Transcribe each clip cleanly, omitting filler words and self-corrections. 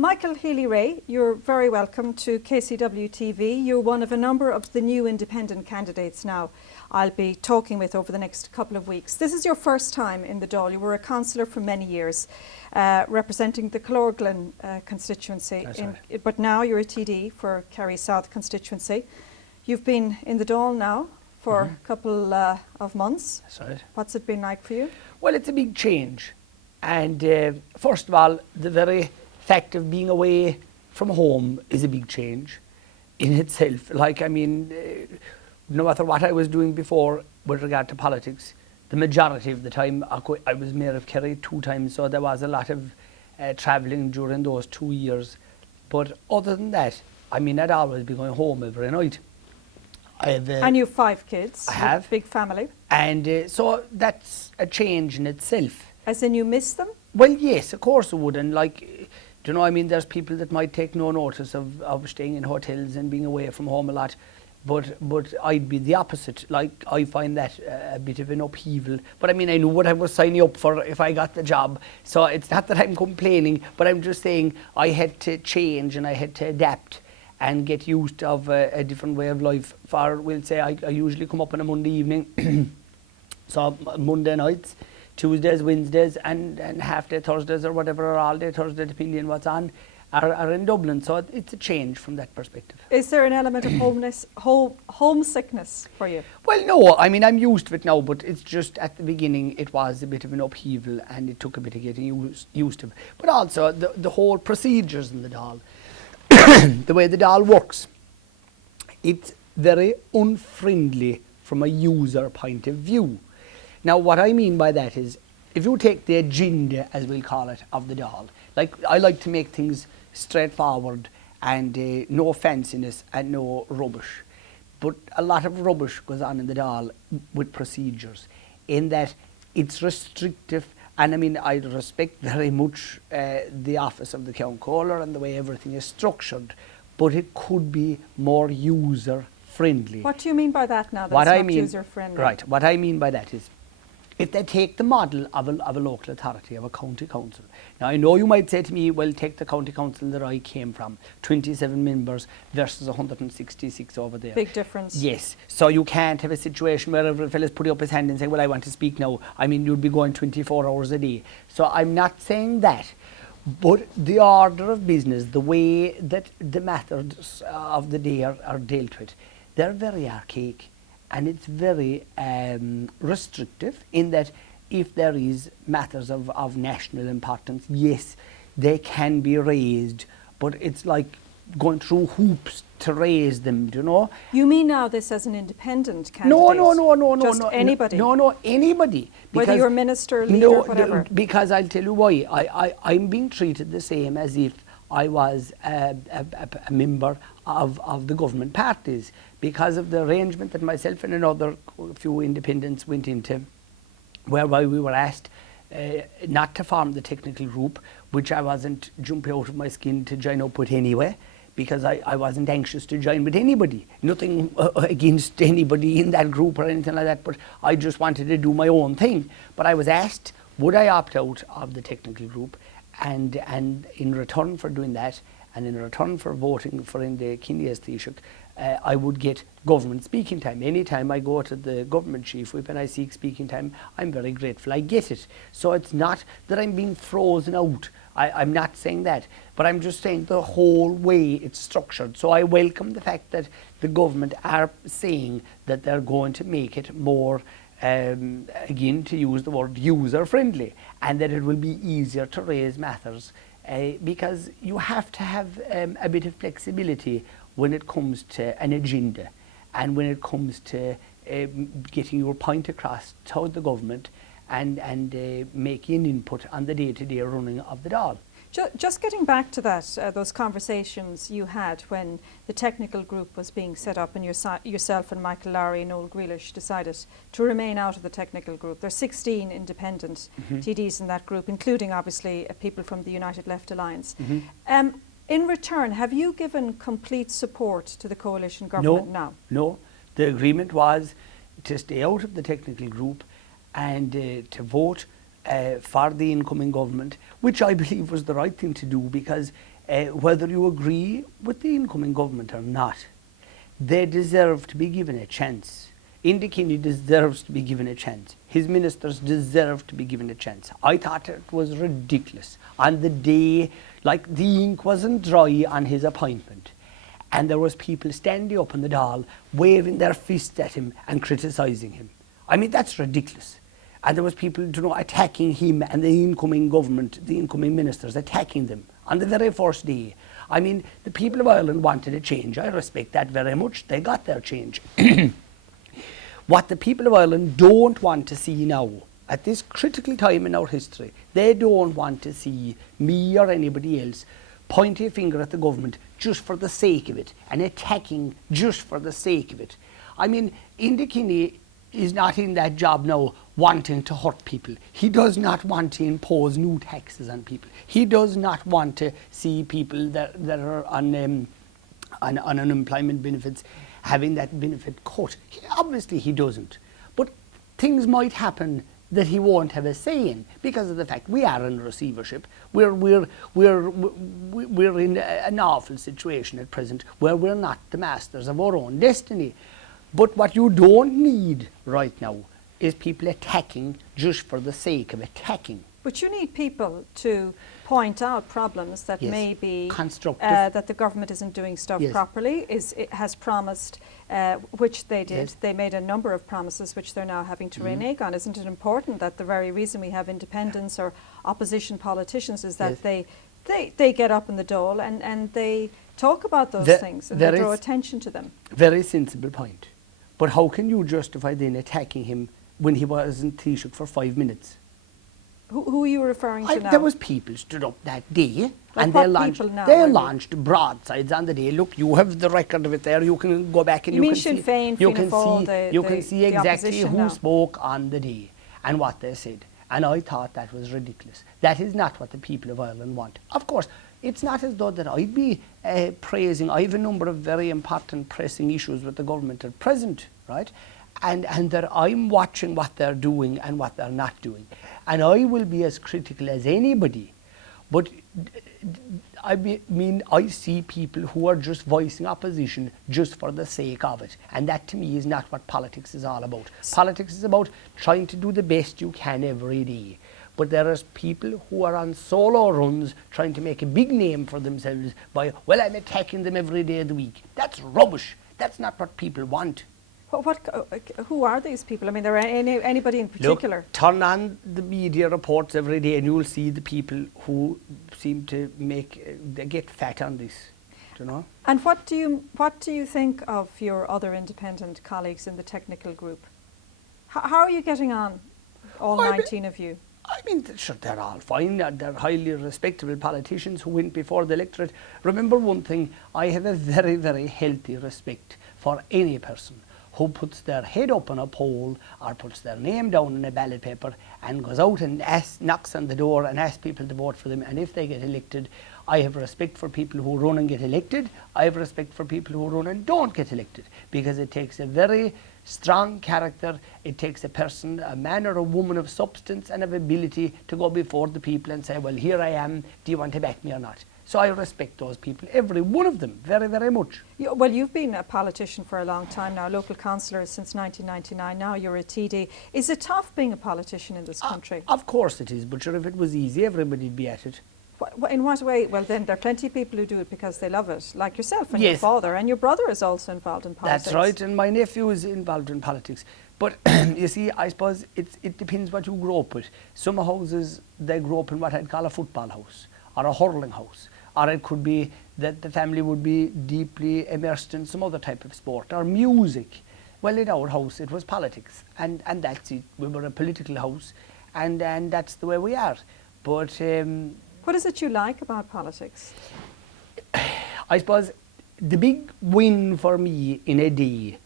Michael Healy-Rae, you're very welcome to KCWTV. You're one of a number of the new independent candidates now I'll be talking with over the next couple of weeks. This is your first time in the Dail. You were a councillor for many years, representing the Coleman constituency, but now you're a TD for Kerry South constituency. You've been in the Dail now for a couple of months. That's right. What's it been like for you? Well, it's a big change. And first of all, the very fact of being away from home is a big change in itself. Like, I mean, no matter what I was doing before with regard to politics, the majority of the time I was mayor of Kerry 2 times, so there was a lot of travelling during those 2 years. But other than that, I mean, I'd always be going home every night. And you have 5 kids. I have. Big family. And so that's a change in itself. As in you miss them? Well, yes, of course I would. And like, do you know, I mean, there's people that might take no notice of staying in hotels and being away from home a lot. But I'd be the opposite. Like, I find that a bit of an upheaval. But I mean, I knew what I was signing up for if I got the job. So it's not that I'm complaining, but I'm just saying I had to change and I had to adapt and get used of a different way of life. For, we'll say, I usually come up on a Monday evening, so Monday nights, Tuesdays, Wednesdays, and half-day Thursdays or whatever, or all-day Thursday, depending on what's on, are in Dublin. So it's a change from that perspective. Is there an element of homesickness for you? Well, no. I mean, I'm used to it now, but it's just at the beginning it was a bit of an upheaval and it took a bit of getting used to. But also the whole procedures in the Dail, the way the Dail works, it's very unfriendly from a user point of view. Now, what I mean by that is, if you take the agenda, as we'll call it, of the Dail, like, I like to make things straightforward and no fanciness and no rubbish. But a lot of rubbish goes on in the Dail with procedures, in that it's restrictive. And I mean, I respect very much the office of the County Caller and the way everything is structured, but it could be more user-friendly. What do you mean by that now, that's not user-friendly? Right, what I mean by that is, if they take the model of a local authority, of a county council. Now, I know you might say to me, well, take the county council that I came from, 27 members versus 166 over there. Big difference. Yes. So you can't have a situation where every fella's putting up his hand and saying, well, I want to speak now. I mean, you'd be going 24 hours a day. So I'm not saying that. But the order of business, the way that the matters of the day are dealt with, they're very archaic. And it's very restrictive in that if there is matters of national importance, yes, they can be raised, but it's like going through hoops to raise them, do you know? You mean now this as an independent candidate? No. Just anybody? No, anybody. Whether you're minister, leader, whatever? Because I'll tell you why. I'm being treated the same as if I was a member of the government parties, because of the arrangement that myself and another few independents went into, whereby we were asked not to form the technical group, which I wasn't jumping out of my skin to join up with anyway, because I wasn't anxious to join with anybody. Nothing against anybody in that group or anything like that, but I just wanted to do my own thing. But I was asked, would I opt out of the technical group? And in return for doing that, and in return for voting for in the Kinneas Taoiseach, I would get government speaking time. Anytime I go to the government chief whip and I seek speaking time, I'm very grateful I get it. So it's not that I'm being frozen out. I'm not saying that. But I'm just saying the whole way it's structured. So I welcome the fact that the government are saying that they're going to make it more, again, to use the word user-friendly, and that it will be easier to raise matters, because you have to have a bit of flexibility when it comes to an agenda and when it comes to getting your point across to the government and making an input on the day-to-day running of the Dail. Just getting back to that, those conversations you had when the technical group was being set up and yourself and Michael Lowry and Noel Grealish decided to remain out of the technical group. There's 16 independent TDs in that group, including obviously people from the United Left Alliance. In return, have you given complete support to the coalition government now? No. The agreement was to stay out of the technical group and to vote for the incoming government, which I believe was the right thing to do, because whether you agree with the incoming government or not, they deserve to be given a chance. Indy deserves to be given a chance. His ministers deserve to be given a chance. I thought it was ridiculous. On the day, like the ink wasn't dry on his appointment, and there was people standing up in the Dail, waving their fists at him and criticising him. I mean, that's ridiculous. And there was people, attacking him and the incoming government, the incoming ministers, attacking them on the very first day. I mean, the people of Ireland wanted a change. I respect that very much. They got their change. What the people of Ireland don't want to see now, at this critical time in our history, they don't want to see me or anybody else pointing a finger at the government just for the sake of it and attacking just for the sake of it. I mean, Indy is not in that job now wanting to hurt people. He does not want to impose new taxes on people. He does not want to see people that are on unemployment benefits having that benefit cut. Obviously he doesn't. But things might happen that he won't have a say in because of the fact we are in receivership. We're in an awful situation at present where we're not the masters of our own destiny. But what you don't need right now is people attacking just for the sake of attacking. But you need people to point out problems that Yes. may be Constructive. that the government isn't doing stuff Yes. properly. It has promised, which they did. Yes. They made a number of promises which they're now having to renege on. Isn't it important that the very reason we have independents or opposition politicians is that Yes. they get up in the Dáil and they talk about those things and they draw attention to them. Very sensible point. But how can you justify then attacking him when he wasn't Taoiseach for 5 minutes? Who are you referring to now? There was people stood up that day and what they launched, people now, they I mean? launched broadsides on the day. Look, you have the record of it there. You can go back and You you mean can Sinn see, Féin, you Fianna can Fáil, see, the- you can the- see the exactly opposition who now. spoke on the day and what they said. And I thought that was ridiculous. That is not what the people of Ireland want. Of course, it's not as though that I'd be praising. I have a number of very important pressing issues with the government at present, right? And that I'm watching what they're doing and what they're not doing. And I will be as critical as anybody. But I see people who are just voicing opposition just for the sake of it. And that to me is not what politics is all about. Politics is about trying to do the best you can every day. But there are people who are on solo runs trying to make a big name for themselves by, well, I'm attacking them every day of the week. That's rubbish. That's not what people want. Who are these people? I mean, there anybody in particular? Look, turn on the media reports every day and you'll see the people who seem to they get fat on this, you know. And what do you think of your other independent colleagues in the technical group? How are you getting on, all 19 of you? I mean, sure, they're all fine. They're highly respectable politicians who went before the electorate. Remember one thing, I have a very, very healthy respect for any person who puts their head up on a poll or puts their name down on a ballot paper and goes out and knocks on the door and asks people to vote for them. And if they get elected, I have respect for people who run and get elected. I have respect for people who run and don't get elected, because it takes a very strong character. It takes a person, a man or a woman of substance and of ability to go before the people and say, well, here I am, do you want to back me or not? So I respect those people, every one of them, very, very much. Well, you've been a politician for a long time now, local councillor since 1999. Now you're a TD. Is it tough being a politician in this country? Of course it is, but sure, if it was easy, everybody'd be at it. In what way? Well, then there are plenty of people who do it because they love it, like yourself and your Yes. father, and your brother is also involved in politics. That's right, and my nephew is involved in politics. But you see, I suppose it depends what you grow up with. Some houses, they grow up in what I'd call a football house or a hurling house. Or it could be that the family would be deeply immersed in some other type of sport or music. Well, in our house, it was politics, and that's it. We were a political house, and that's the way we are. But what is it you like about politics? I suppose the big win for me in a day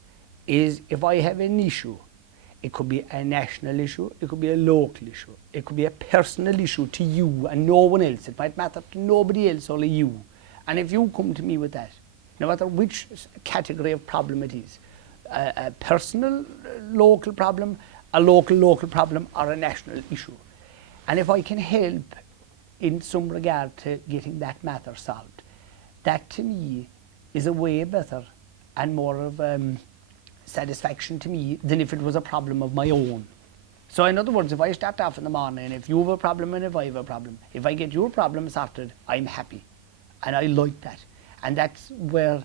is if I have an issue. It could be a national issue, it could be a local issue, it could be a personal issue to you and no one else. It might matter to nobody else, only you. And if you come to me with that, no matter which category of problem it is, a personal local problem, a local problem, or a national issue, and if I can help in some regard to getting that matter solved. That to me is a way better and more of satisfaction to me than if it was a problem of my own. So in other words, if I start off in the morning, if you have a problem and if I have a problem, if I get your problem sorted, I'm happy. And I like that. And that's where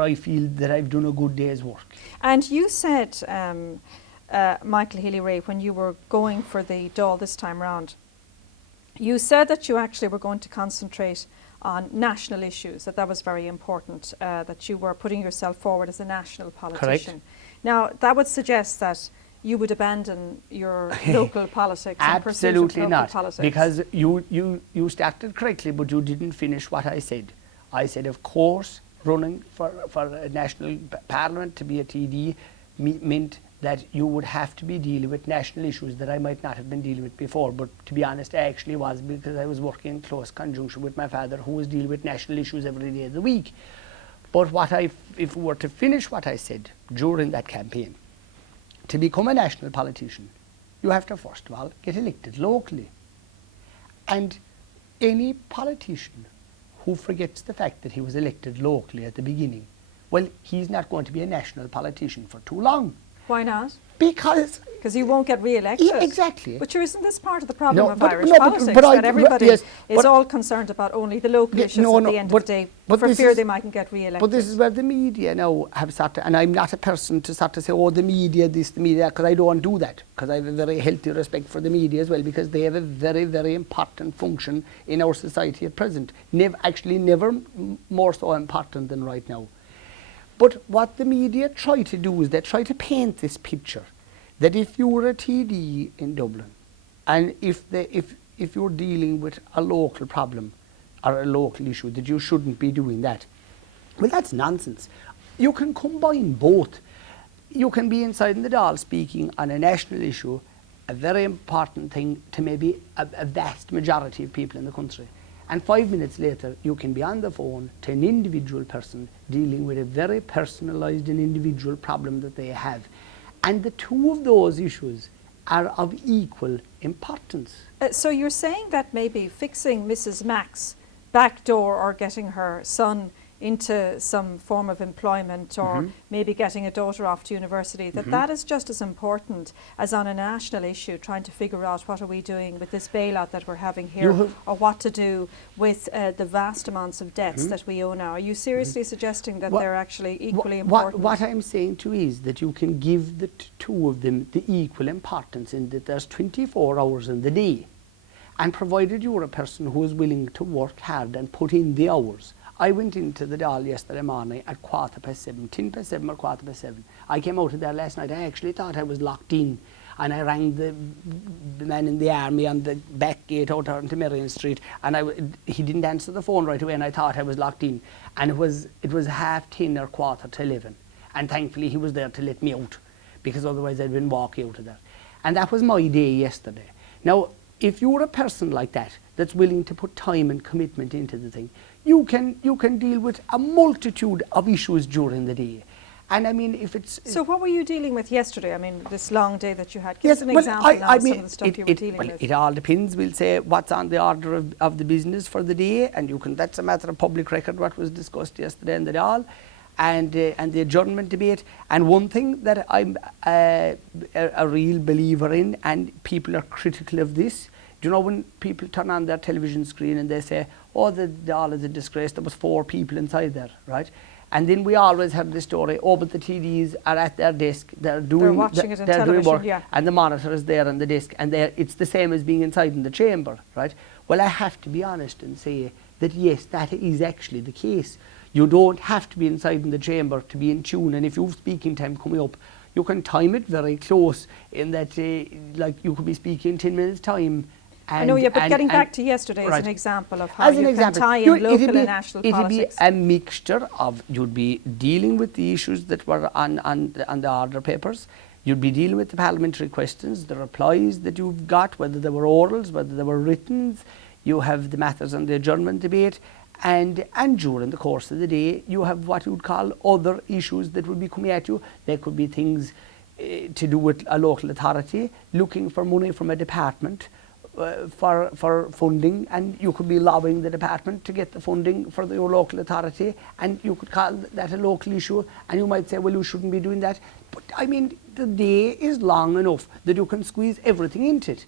I feel that I've done a good day's work. And you said, Michael Healy-Rae, when you were going for the Dail this time round, you said that you actually were going to concentrate on national issues, that was very important, that you were putting yourself forward as a national politician. Correct. Now, that would suggest that you would abandon your local politics and pursuit of Absolutely local not, politics. because you started correctly, but you didn't finish what I said. I said, of course, running for a national parliament to be a TD meant that you would have to be dealing with national issues that I might not have been dealing with before. But to be honest, I actually was, because I was working in close conjunction with my father, who was dealing with national issues every day of the week. But if we were to finish what I said during that campaign, to become a national politician, you have to first of all get elected locally. And any politician who forgets the fact that he was elected locally at the beginning, well, he's not going to be a national politician for too long. Why not? Because you won't get re-elected. Yeah, exactly. But isn't this part of the problem of Irish but politics, but that everybody yes, is all concerned about only the local issues at the end of the day, for fear they mightn't get re-elected? But this is where the media now have sort of, and I'm not a person to sort of say, oh, the media this, the media, because I don't do that, because I have a very healthy respect for the media as well, because they have a very, very important function in our society at present. Never more so important than right now. But what the media try to do is they try to paint this picture that if you were a TD in Dublin, and if you're dealing with a local problem or a local issue, that you shouldn't be doing that. Well, that's nonsense. You can combine both. You can be inside in the Dail speaking on a national issue, a very important thing to maybe a vast majority of people in the country. And 5 minutes later, you can be on the phone to an individual person dealing with a very personalised and individual problem that they have. And the two of those issues are of equal importance. So you're saying that maybe fixing Mrs. Mack's back door, or getting her son into some form of employment, or maybe getting a daughter off to university, that is just as important as on a national issue, trying to figure out what are we doing with this bailout that we're having here, or what to do with the vast amounts of debts that we owe now. Are you seriously suggesting that they're actually equally important? What I'm saying to you is that you can give the two of them the equal importance, in that there's 24 hours in the day. And provided you're a person who is willing to work hard and put in the hours. I went into the Dail yesterday morning at 7:15, 10 past 7 or 7:15. I came out of there last night. I actually thought I was locked in, and I rang the man in the army on the back gate out onto Merrion Street, and he didn't answer the phone right away, and I thought I was locked in. And it was 10:30 or 11:15, and thankfully he was there to let me out, because otherwise I'd been walking out of there. And that was my day yesterday. Now, if you're a person like that, that's willing to put time and commitment into the thing, you can deal with a multitude of issues during the day. And I mean, if it's... So what were you dealing with yesterday? I mean, this long day that you had. Give us an example of some of the stuff you were dealing with. It all depends. We'll say what's on the order of the business for the day, and that's a matter of public record, what was discussed yesterday in the Dail, and the adjournment debate. And one thing that I'm a real believer in, and people are critical of this, do you know when people turn on their television screen and they say, oh, the Dail is a disgrace, there was 4 people inside there, right? And then we always have the story, oh, but the TDs are at their desk, they're watching it on television, work, yeah. And the monitor is there on the desk, and it's the same as being inside in the chamber, right? Well, I have to be honest and say that yes, that is actually the case. You don't have to be inside in the chamber to be in tune, and if you have speaking time coming up, you can time it very close, in that like you could be speaking in 10 minutes time. I know, yeah, but getting back to yesterday is an example of how you can tie in local and national politics. It would be a mixture of, you'd be dealing with the issues that were on the order papers, you'd be dealing with the parliamentary questions, the replies that you've got, whether they were orals, whether they were written, you have the matters on the adjournment debate, and during the course of the day, you have what you'd call other issues that would be coming at you. There could be things to do with a local authority, looking for money from a department, for funding, and you could be lobbying the department to get the funding for your local authority, and you could call that a local issue, and you might say, well, you shouldn't be doing that. But I mean, the day is long enough that you can squeeze everything into it.